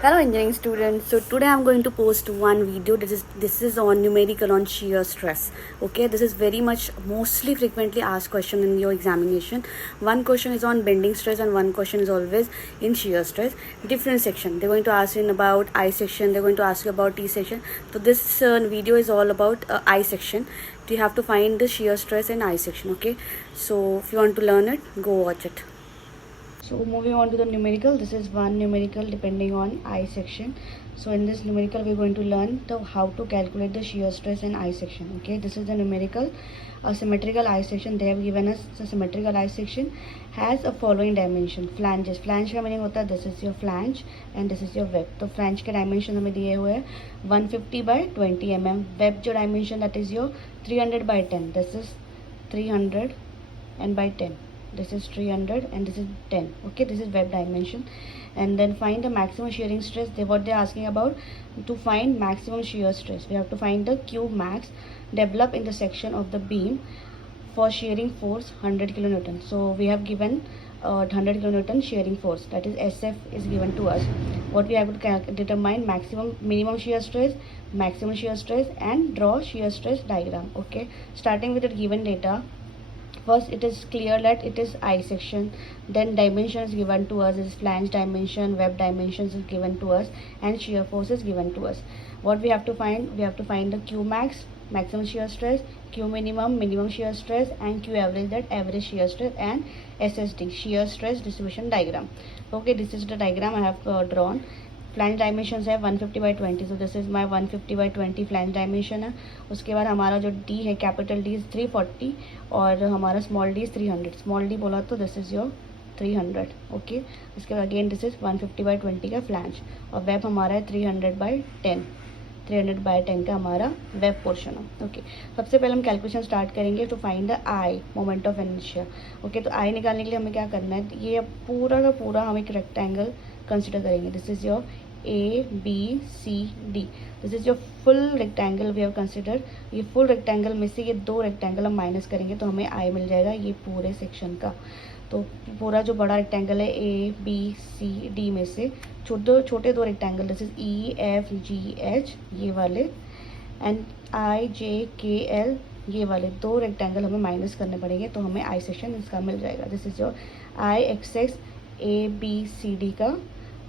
Hello engineering students. So today I'm going to post one video. This is on numerical on shear stress. Okay, this is very much mostly frequently asked question in your examination. One question is on bending stress and one question is always in shear stress. Different section. They're going to ask you about I section. They're going to ask you about T section. So this video is all about I section. You have to find the shear stress in I section. Okay, so if you want to learn it, go watch it. So moving on to the numerical, this is one numerical depending on I section. So in this numerical we're going to learn how to calculate the shear stress in I section. Okay, this is the numerical. A symmetrical I section, they have given us the symmetrical I section has a following dimension. Flanges, flange का meaning होता है this is your flange and this is your web. तो flange के dimension हमें दिए हुए हैं 150 by 20 mm. Web जो dimension that is your 300 by 10. This is 300 and by 10. This is 300 and this is 10. Okay, this is web dimension. And then find the maximum shearing stress. What they're asking about, to find maximum shear stress, we have to find the Q max develop in the section of the beam for shearing force 100 kilonewton. So we have given 100 kilonewton shearing force, that is SF is given to us. What we have to determine minimum shear stress, maximum shear stress, and draw shear stress diagram. Okay, starting with the given data. First, it is clear that it is I section. Then dimensions given to us is flange dimension, web dimensions is given to us, and shear force is given to us. What we have to find? We have to find the Q max, maximum shear stress, Q minimum, minimum shear stress, and Q average, that average shear stress, and SSD, shear stress distribution diagram. Okay, this is the diagram I have drawn. Flange dimension है 150 by 20. So this is my 150 by 20 flange dimension है. उसके बाद हमारा जो D है, capital D is 340 और हमारा small D is 300. Small D बोला तो दिस इज़ योर 300. ओके, उसके बाद अगेन दिस इज़ 150 बाई 20 का फ्लैंज और वेब हमारा है 300 बाई 10. 300 बाई 10 का हमारा वेब पोर्शन है. ओके, सबसे पहले हम कैलकुलेशन स्टार्ट करेंगे to find the I, moment of inertia. Okay, तो आई निकालने के लिए हमें क्या करना है, ये पूरा का पूरा हम एक रेक्टेंगल कंसिडर करेंगे. This is your A B C D. This is your full rectangle we have consider. ये फुल रेक्टेंगल में से ये दो रेक्टेंगल हम माइनस करेंगे तो हमें आई मिल जाएगा ये पूरे सेक्शन का. तो पूरा जो बड़ा रेक्टेंगल है A B C D में से छोटे दो rectangle, this is E F G H ये वाले, and I J K L ये वाले दो रेक्टेंगल हमें माइनस करने पड़ेंगे तो हमें आई सेक्शन इसका मिल जाएगा. This is your I axis A B C D का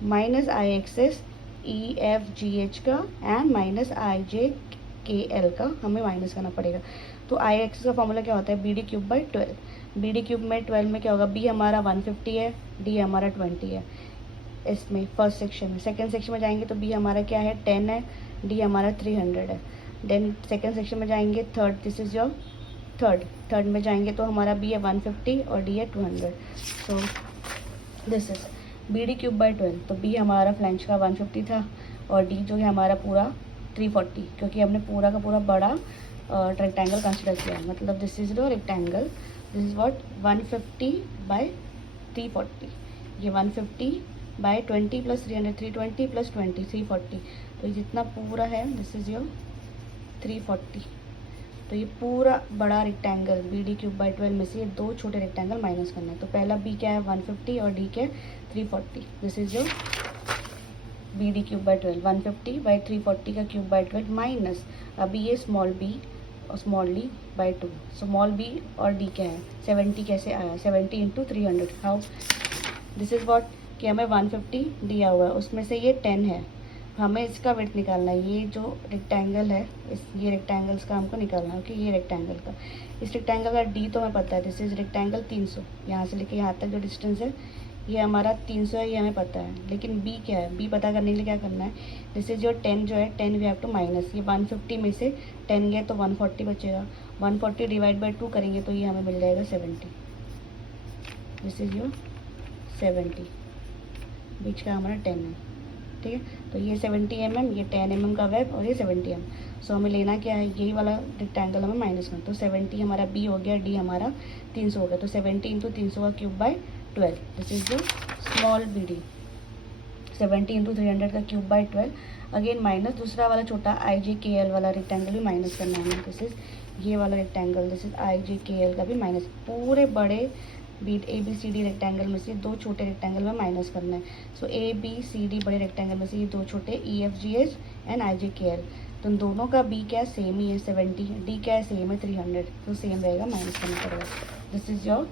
minus I axis E F G H का and minus I J K L का हमें माइनस करना पड़ेगा. तो आई एक्सेस का फॉर्मूला क्या होता है, b d cube by 12. B d cube में 12 में क्या होगा, बी हमारा 150 है, डी हमारा 20 है इसमें फर्स्ट सेक्शन में. सेकेंड सेक्शन में जाएंगे तो बी हमारा क्या है 10 है, डी हमारा 300 है. देन सेकेंड सेक्शन में जाएंगे third, this is your third में जाएंगे तो हमारा बी है 150 और डी है 200. So this is b d cube by 12. तो बी हमारा फ्लैंज का 150 था और डी जो है हमारा पूरा 340, क्योंकि हमने पूरा का पूरा बड़ा रेक्टेंगल कंसिडर किया. मतलब this is the rectangle, this is what 150 by 340. ये 150 बाई 20 प्लस 300, 320 प्लस 20 340. तो ये जितना पूरा है दिस इज योर 340. तो ये पूरा बड़ा rectangle b d cube by 12 में से ये दो छोटे रेक्टेंगल माइनस करना है. तो पहला बी क्या है 150 और डी क्या है 340. This is your b d cube by 12, 150 by 340 का क्यूब बाई 12 माइनस अभी ये स्मॉल बी और small d by 2. Small b और डी क्या है 70 कैसे आया, 70 into 300 how. This is what कि हमें 150 दिया हुआ है, उसमें से ये 10 है, हमें इसका वेट निकालना है. ये जो रेक्टेंगल है ये रेक्टेंगल्स का हमको निकालना है. ओके, ये रेक्टेंगल का, इस रेक्टेंगल का डी तो हमें पता है, दिस इज रेक्टेंगल 300. यहाँ से लेके यहाँ तक जो डिस्टेंस है ये हमारा 300 है, ये हमें पता है. लेकिन बी क्या है, बी पता करने के लिए क्या करना है, दिस इज योर 10 जो है 10 वी हैव टू माइनस. ये 150 में से 10 गया तो 140 बचेगा. 140 डिवाइड बाई 2 करेंगे तो ये हमें मिल जाएगा 70. दिस इज योर 70, बीच का हमारा 10 है. ठीक है, तो ये 70 mm, ये 10 mm का वेब और ये 70 mm. सो हमें लेना क्या है, यही वाला रेक्टेंगल हमें माइनस करना. तो 70 हमारा बी हो गया, डी हमारा 300 हो गया. तो 70 इंटू 300 का cube by 12. This is the small b d. 70 into 300 का क्यूब बाई 12 अगेन माइनस दूसरा वाला छोटा आई जे के एल वाला रेक्टेंगल भी माइनस करना है. दिस इज ये वाला rectangle, this is I J K L का भी माइनस. पूरे बड़े बीट A B C D rectangle में से दो छोटे रेक्टेंगल में माइनस करना है. So A B C D बड़े रेक्टेंगल में से ये दो छोटे E F G H and I J K L. तो इन दोनों का बी क्या है, सेम ही है 70. डी क्या है, सेम है 300. तो सेम रहेगा, माइनस करना पड़ेगा. दिस इज योर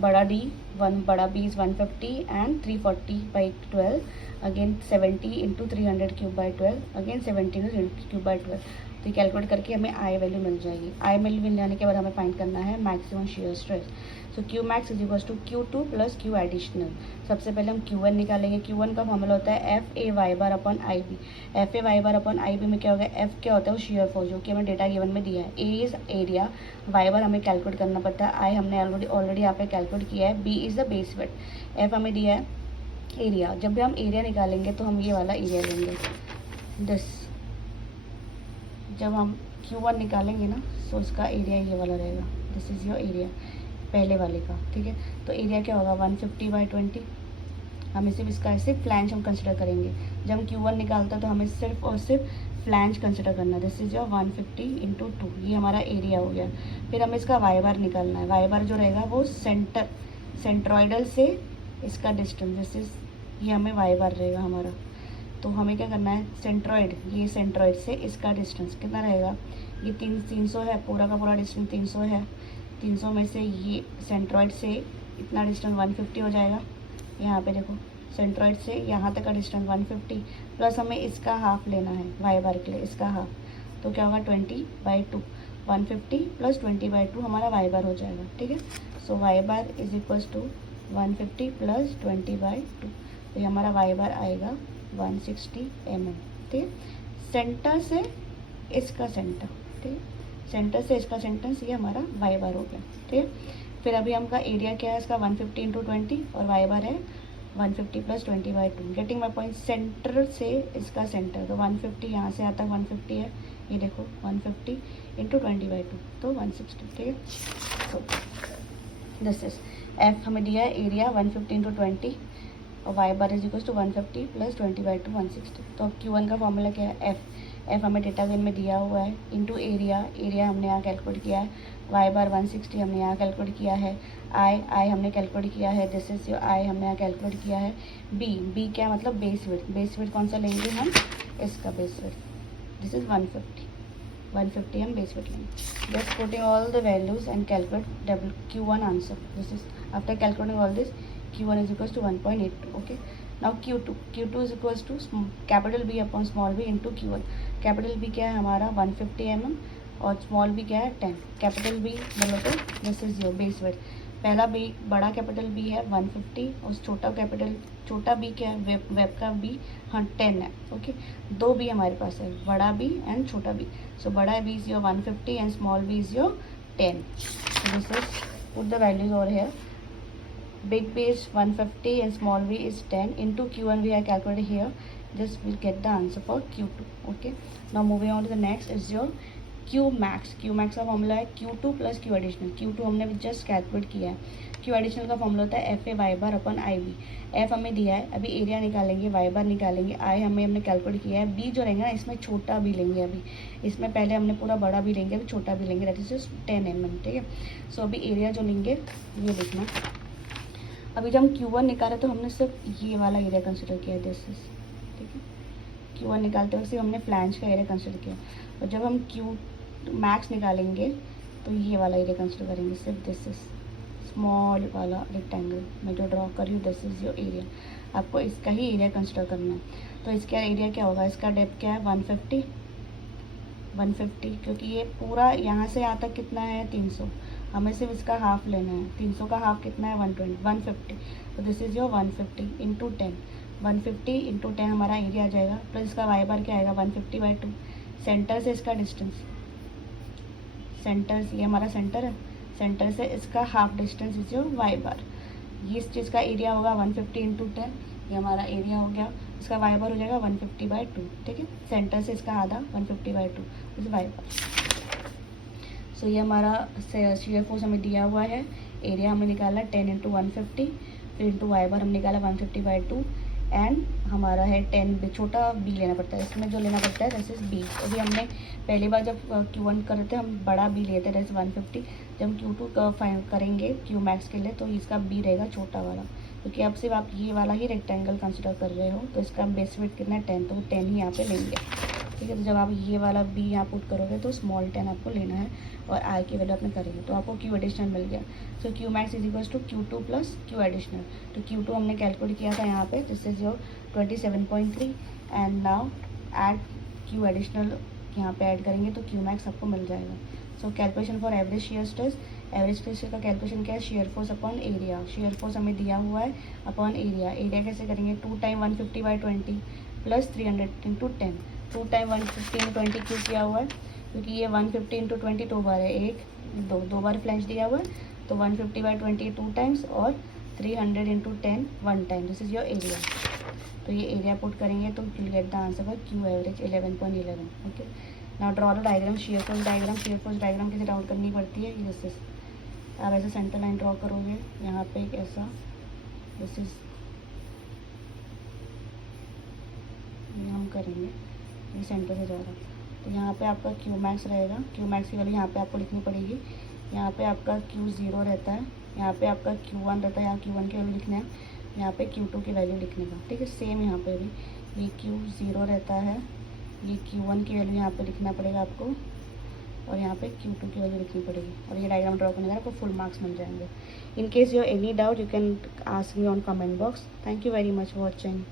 बड़ा डी. बड़ा B is 150 and 340/12. Again 70 into 300 cube by 12. Again 70 into cube by 12. तो ये कैलकुलेट करके हमें आई वैल्यू मिल जाएगी. आई वैल्यू मिल जाने के बाद हमें फाइंड करना है maximum shear stress. So Q max is equals to Q2 plus Q additional. सबसे पहले हम Q1 निकालेंगे. Q1 का फॉर्मूला होता है F A Y bar upon I B. F A Y bar upon I B में क्या होगा, एफ क्या होता है, वो शियर फोर्स, जो कि हमें डेटा गिवन में दिया है. ए इज एरिया, वाई बार हमें कैलकुलेट करना पड़ता है. आई हमने ऑलरेडी यहाँ पे कैलकुलेट किया है. B is the base weight. F हमें दिया है एरिया. जब भी हम एरिया निकालेंगे तो हम ये वाला एरिया लेंगे, दिस. जब हम Q1 निकालेंगे ना, तो इसका एरिया ये वाला रहेगा. दिस इज़ योर एरिया पहले वाले का. ठीक है, तो एरिया क्या होगा 150/20. हमें सिर्फ इसका सिर्फ फ्लैंज हम कंसिडर करेंगे. जब हम Q1 निकालते हैं तो हमें सिर्फ और सिर्फ फ्लैंज कंसिडर करना है. This is your 150 into 2. ये हमारा एरिया हो गया. फिर हमें इसका वाई बार निकालना है. वाई बार जो रहेगा वो सेंट्रॉइडल से इसका डिस्टेंस, दिस इज, ये हमें वाई बार रहेगा हमारा. तो हमें क्या करना है, सेंट्रॉइड, ये सेंट्रॉइड से इसका डिस्टेंस कितना रहेगा, ये 300 है. पूरा का पूरा डिस्टेंस 300 है. 300 में से ये सेंट्रॉइड से इतना डिस्टेंस 150 हो जाएगा. यहाँ पे देखो, सेंट्रॉइड से यहाँ तक का डिस्टेंस 150 प्लस हमें इसका हाफ लेना है वाई बार के लिए, इसका हाफ. तो क्या होगा 20/2. 150 प्लस 20/2 हमारा वाई बार हो जाएगा. ठीक है, so Y bar is equals to 150 plus 20/2. तो ये हमारा वाई बार आएगा 160 mm. ठीक है, सेंटर से इसका सेंटर. ठीक है, सेंटर से इसका सेंटर, ये हमारा वाई बार हो गया. ठीक है, फिर अभी हमका एरिया क्या है इसका 150 इंटू 20 और वाई बार है 150 plus 20/2. Getting my point. Centre से इसका सेंटर, तो 150 यहाँ से आता है 150 है. ये देखो 150 इंटू 20/2 तो 160. ठीक है, तो दिस इज एफ हमें दिया है एरिया 150 इंटू 20 और Y bar is equal to 150 plus 20/2 160. तो अब Q1 का फॉर्मूला क्या है, एफ हमें डेटा वेन में दिया हुआ है इंटू एरिया. एरिया हमने यहाँ कैलकुलेट किया है. वाई बार 160 हमने यहाँ कैलकुलेट किया है. आई हमने कैलकुलेट किया है. दिस इज योर आई हमने यहाँ कैलकुलेट किया है. बी क्या मतलब बेस वेट. बेस वेट कौन सा लेंगे हम, इसका बेस वेट. दिस इज 150 हम बेस वेट लेंगे. Just putting all the values and calculate Q1 answer. This is after calculating all this Q1 is equals to 1.82. Okay, now Q2 is equals to capital B upon small b into Q1. Capital B क्या है हमारा 150 mm और small b क्या है 10. Capital B बोलो तो this is your base weight. पहला B बड़ा कैपिटल B है 150 और छोटा B क्या है, वेब का B हाँ 10 है. ओके, दो B हमारे पास है, बड़ा B एंड छोटा B. सो बड़ा B is your 150 and small B is your 10. This is put the values over here. Big B is 150 and small b is 10 into Q1 we have calculated here. Just we'll get the answer for Q2. Okay, now moving on to the next is your Q max. Q max का formula है Q2 plus Q additional. Q2 हमने just calculate किया है. Q additional का formula होता है F A Y bar upon I B. F हमें दिया है, अभी एरिया निकालेंगे, वाई बार निकालेंगे, आई हमने कैलकुलेट किया है. बी जो रहेगा ना इसमें छोटा भी लेंगे. अभी इसमें पहले हमने पूरा बड़ा भी लेंगे, अभी छोटा भी लेंगे. That is 10 mm. ठीक है, सो अभी एरिया जो लेंगे ये देखना. अभी जब हम Q1 निकाले तो हमने सिर्फ ये वाला एरिया कंसिडर किया है. दिस इज, ठीक है, Q1 निकालते वक्त सिर्फ हमने फ्लैंज का एरिया कंसिडर किया. और जब हम Q मैक्स निकालेंगे तो ये वाला एरिया कंसिडर करेंगे सिर्फ. दिस इज स्मॉल वाला रेक्टेंगल मैं जो ड्रॉ कर रही हूँ, दिस इज योर एरिया. आपको इसका ही एरिया कंसिडर करना है. तो इसका एरिया क्या होगा, इसका डेप्थ क्या है 150 क्योंकि ये पूरा यहाँ से यहाँ तक कितना है 300. हमें सिर्फ इसका हाफ लेना है. 300 का हाफ कितना है 150. तो this is your 150 into 10. 150 into 10 हमारा एरिया आ जाएगा. प्लस इसका वाई बार क्या आएगा 150/2. सेंटर से इसका डिस्टेंस, सेंटर ये हमारा सेंटर है, सेंटर से इसका half distance is your Y bar. ये इस चीज़ का एरिया होगा 150 इंटू 10. ये हमारा एरिया हो गया. इसका वाई बार हो जाएगा 150/2. ठीक है, सेंटर से इसका आधा 150/2 इज वाई बार. सो ये हमारा शियर फोर्स हमें दिया हुआ है. एरिया हमें निकाला 10 इंटू 150, फिर इंटू वाई बार हम निकाला 150/2. एंड हमारा है 10 छोटा बी लेना पड़ता है, इसमें जो लेना पड़ता है दिस इज़ बी। अभी हमने पहली बार जब Q1 कर रहे थे हम बड़ा बी लेते हैं, दैट इज़ 150। जब हम Q2 करेंगे Q मैक्स के लिए तो इसका बी रहेगा छोटा वाला, क्योंकि अब सिर्फ आप ये वाला ही रेक्टेंगल कंसिडर कर रहे हो, तो इसका बेस विड्थ कितना है 10, तो 10 ही यहाँ पे लेंगे, ठीक है। तो जब आप ये वाला बी यहाँ पुट करोगे तो स्मॉल 10 आपको लेना है और आई की वैल्यू आपने करेंगे तो आपको Q एडिशनल मिल गया। So Q max is equals to Q2 plus Q additional. तो Q2 हमने कैलकुलेट किया था यहाँ पे, this is your 27.3 and now add Q additional यहाँ पे ऐड करेंगे तो Q मैक्स आपको मिल जाएगा। So calculation for average shear stress, average stress का कैलकुलेशन क्या है, shear force upon area. Shear force हमें दिया हुआ है अपॉन एरिया। एरिया कैसे करेंगे, 2 time 150/20 plus 300 into 10। 2 time 150 into 20 क्यों किया हुआ है, क्योंकि ये 150 इंटू 20 दो बार है, एक दो बार फ्लैंज दिया हुआ है, तो 150/20 2 टाइम्स और 300 into 10 1 time. This is your area. तो ये एरिया पुट करेंगे तो will get the answer for Q average 11.11। Okay, now draw the diagram, shear force diagram. Shear force diagram कैसे ड्रॉ करनी पड़ती है, दिस इज आप ऐसे सेंटर लाइन ड्रॉ करोगे यहाँ पे एक ऐसा, दिस इज हम करेंगे, ये सेंटर से जा रहा है। तो यहाँ पे आपका Q मैक्स रहेगा, Q मैक्स की वैल्यू यहाँ पे आपको लिखनी पड़ेगी। यहाँ पे आपका Q0 रहता है, यहाँ पे आपका Q1 रहता है, यहाँ Q1 की वैल्यू लिखना है, यहाँ पे Q2 की वैल्यू लिखने का, ठीक है। सेम यहाँ पे भी ये Q0 रहता है, ये Q1 की वैल्यू यहाँ पे लिखना पड़ेगा आपको, और यहाँ पे Q2 की वैल्यू लिखनी पड़ेगी, और ये डायग्राम ड्रॉ करने का आपको फुल मार्क्स मिल जाएंगे। In case you any doubt you can ask me on comment box. Thank you very much for watching.